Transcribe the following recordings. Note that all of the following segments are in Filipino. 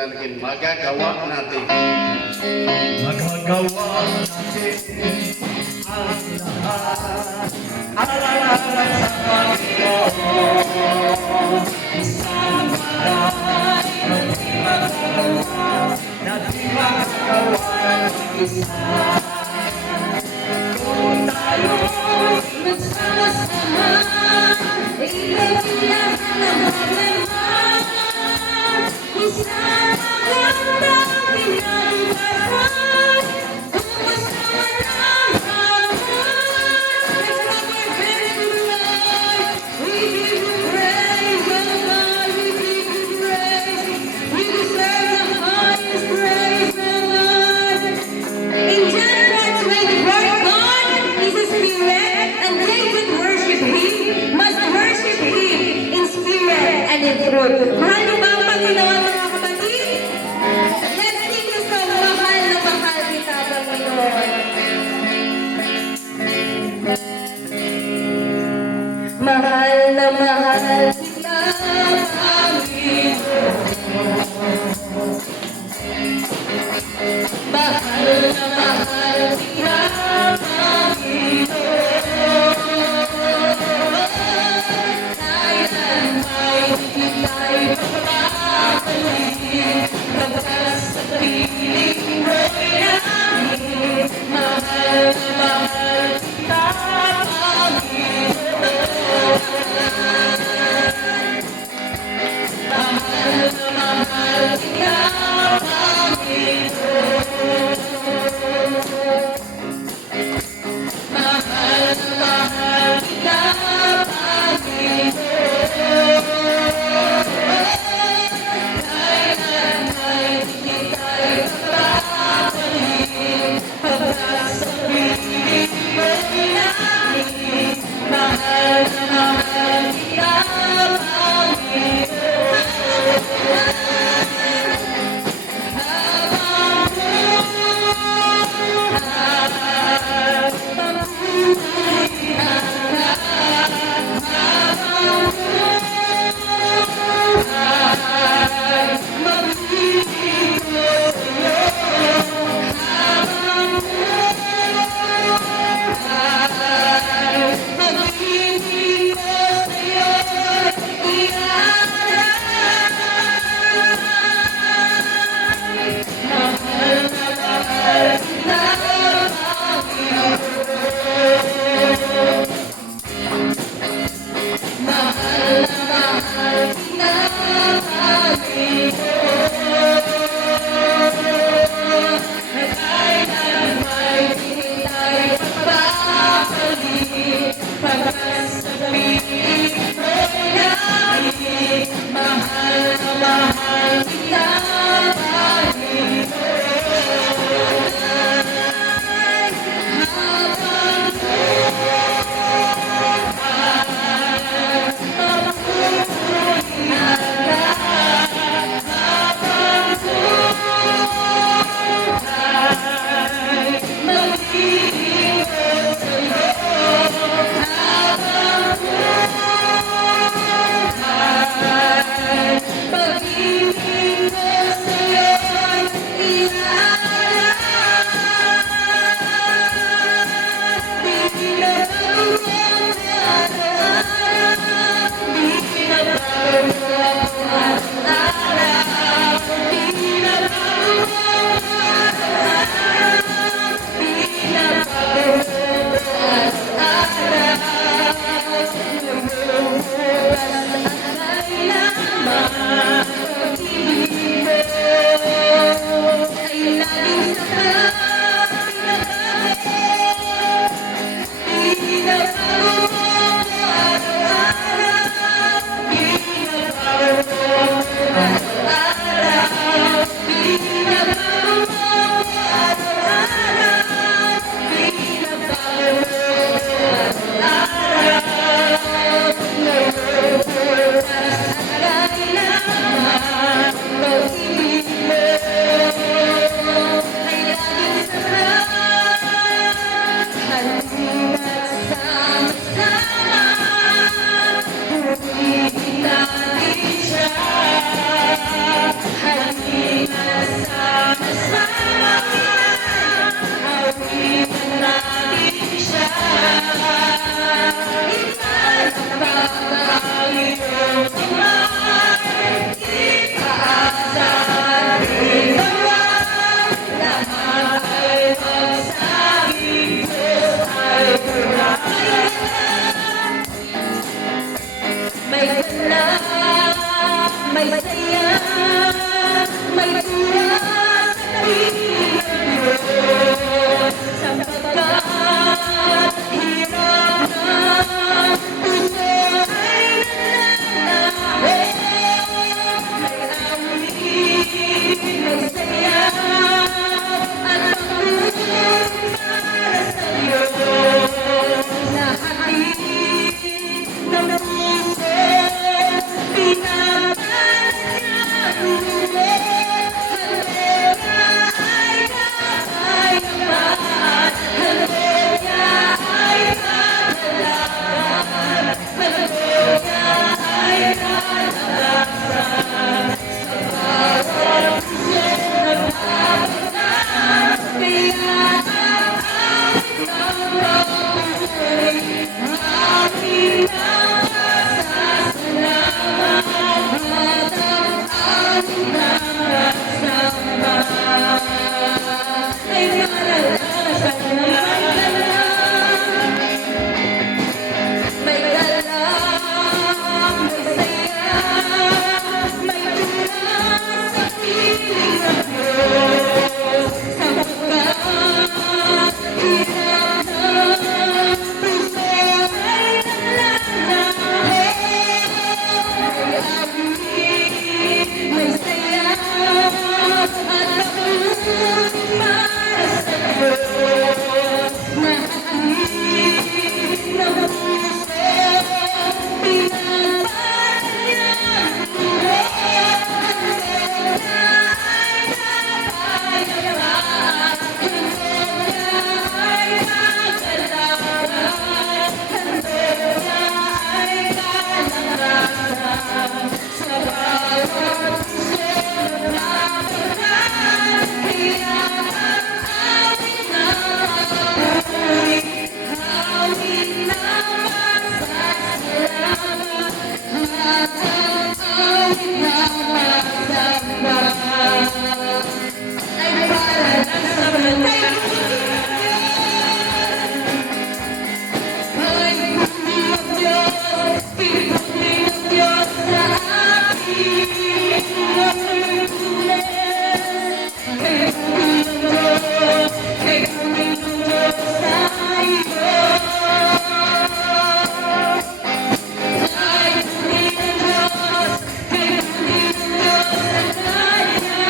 panalangin, magagawa natin. Magagawa natin ang lahat. Alalala sa Panginoon. Isang bagay na di magagawa, na di magagawa ng isa. Kung tayo'y magsama-sama, ilan-ilan ang problema. Isang magandang pinagpasan, umasama ng hanggan. Let's have our hands in the Lord. We give you praise, oh God, we give you praise. We deserve the highest praise, oh God. In John 4:24, God is a spirit, and they that worship Him must worship Him in spirit and in truth. Mahal niyo ba ang Panginoon, mga kapatid? Let's sing this song, mahal na mahal kita, Panginoon. Mahal na mahal kita, Panginoon. Mahal na mahal kita, Panginoon. Kailan may di kita'y pagpapalagay. dala, may saya, may tuwa sa piling sapagkat hirap na puso ay nananahe. May awitin, may saya, at pagpunan para sa'yo. Lahat ng puso, pinapalagyan mo. Haleluya ay kapayapaan, haleluya ay kagalakan, haleluya ay kalakasan. Sa bawat puso nagpapagaan, kaya ang awit ng papuri, aking napasasalamat, at ang awit ng pagsamba ay maranasan na may dala, may saya, may tuwa sa piling ng Diyos. Sapagkat hirap na puso ay nananahe. May awitin, may saya, at pagpunan para sa Diyos. Nahahalin ng puso, pinapalagyan mo. Haleluya ay kapayapaan, haleluya ay kagalakan, haleluya ay kalakasan. Sa bawat puso nagpapagaan, kaya ang awit ng papuri, awit ng pasasalamat, at ang awit ng pagsamba ay para lang sa buhay. Ay puri ng Diyos, pinupuri ng Diyos sa aking napupunan. Kay puri ng Diyos, kay puri ng Diyos sa iyo. Ay puri ng Diyos, kay puri ng Diyos sa kanya.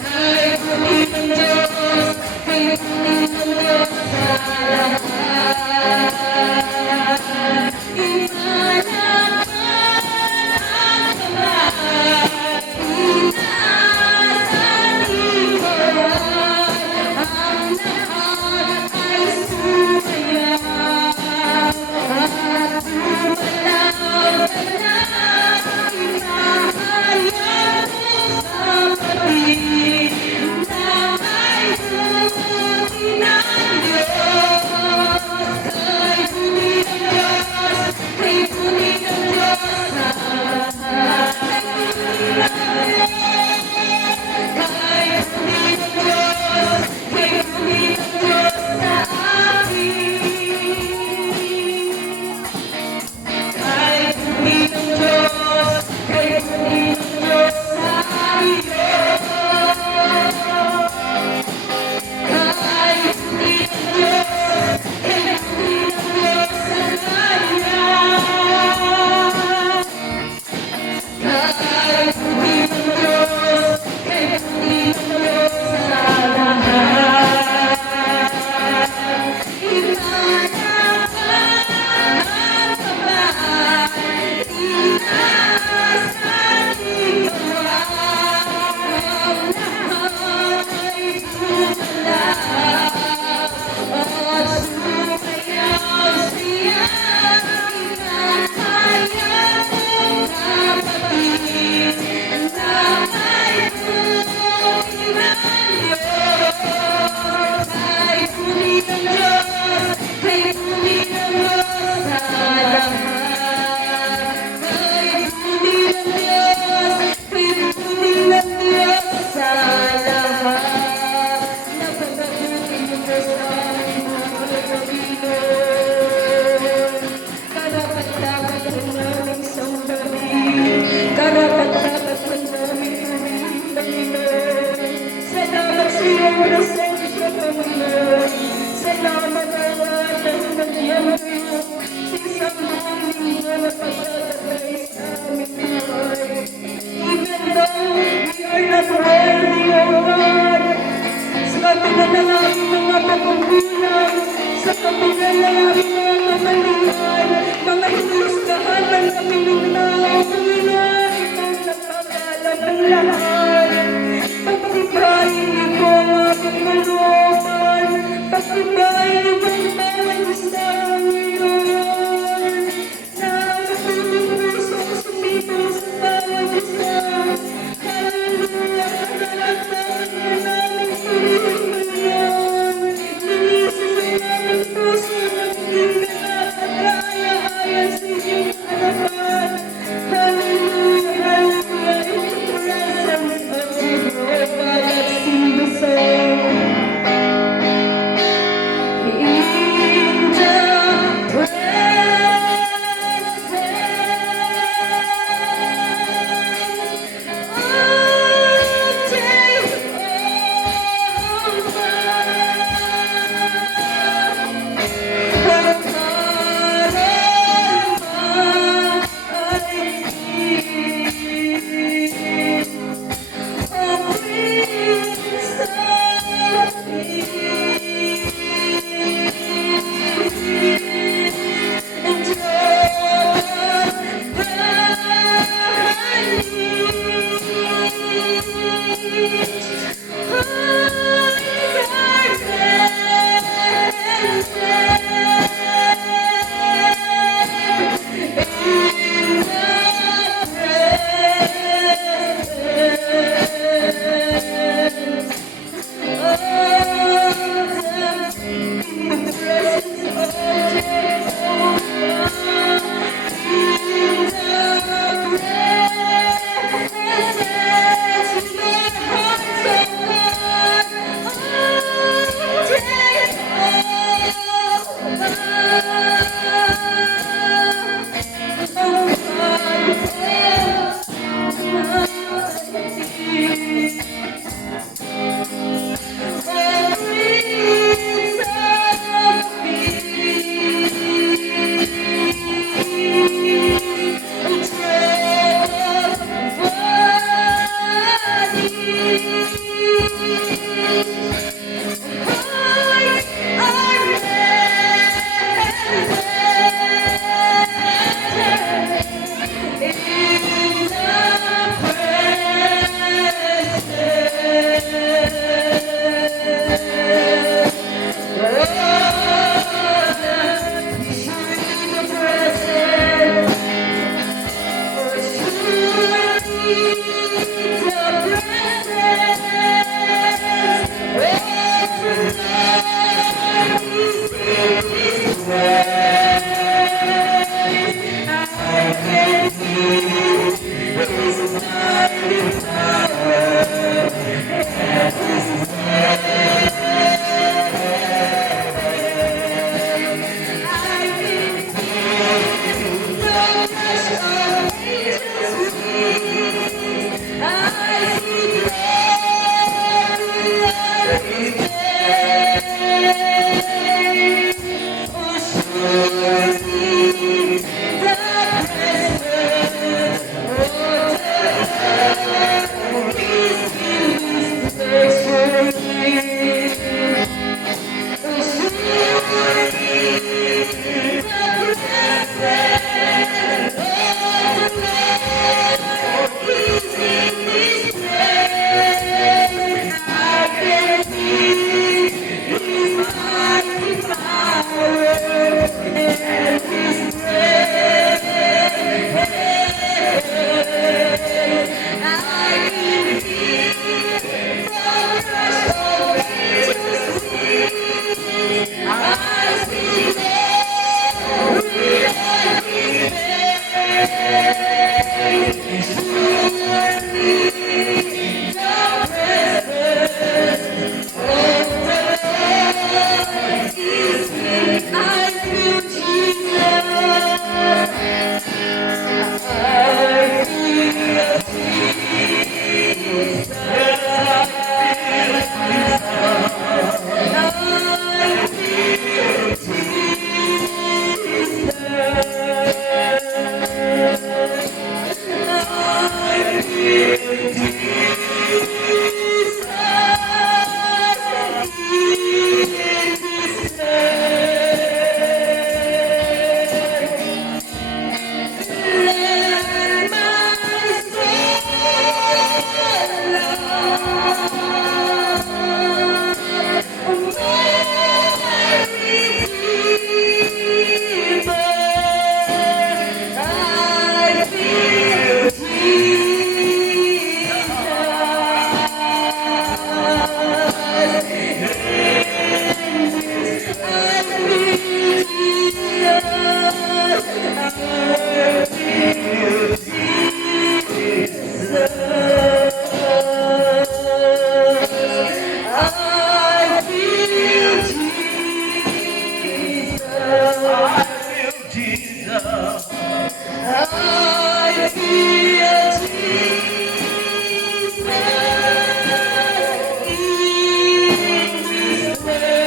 Kay puri ng Diyos, kay puri ng Diyos sa lahat. Imanalangin feel Jesus in this place.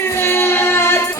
Let my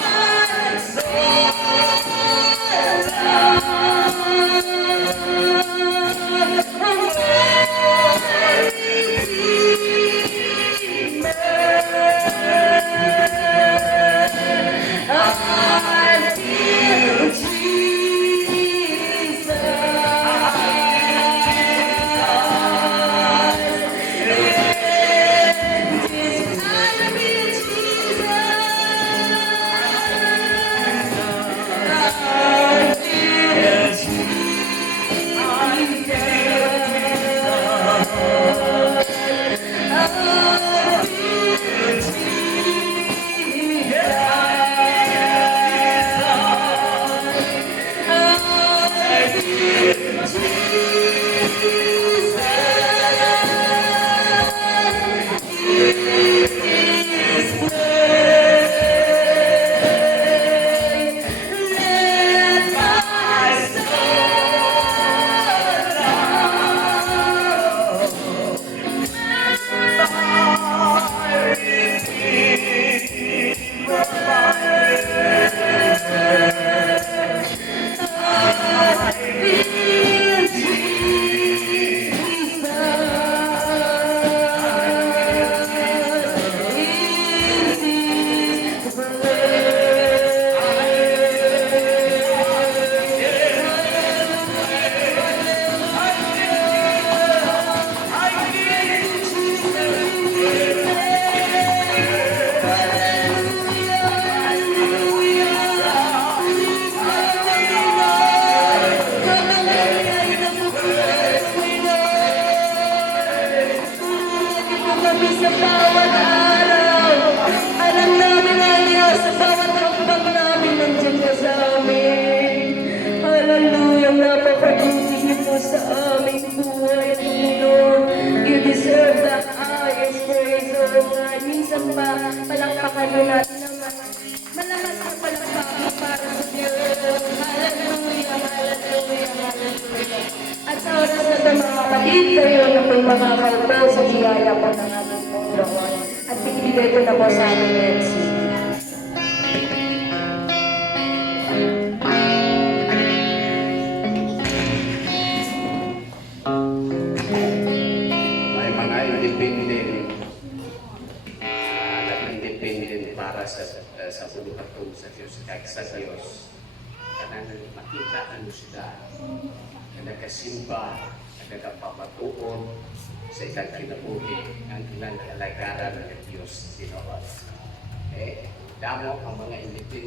I feel kami sa bawat araw. Alam namin na Diyos, sa bawat hakbang namin nandiyan ka sa amin. Hallelujah, napakabuti niyo po sa aming buhay, Panginoon. You deserve the highest praise, O God. Minsan pa, palakpakan mo natin ang malakas na palakpakan para sa Diyos. Hallelujah, hallelujah, hallelujah. At sa oras na ito, mga kapatid, kayo na po'y makakaupo sa biyaya po ng aming Panginoon. At binibigay ko na po sa aming MC. May mga independent, nag-independent para sa pulupatong sa Diyos, kahit sa Diyos. Kanang makita ano sila, na nagkasimba, na nagpapatuon sa ilang kinabuhi, ang ilang kalagaran ng Diyos. Damo ang mga independent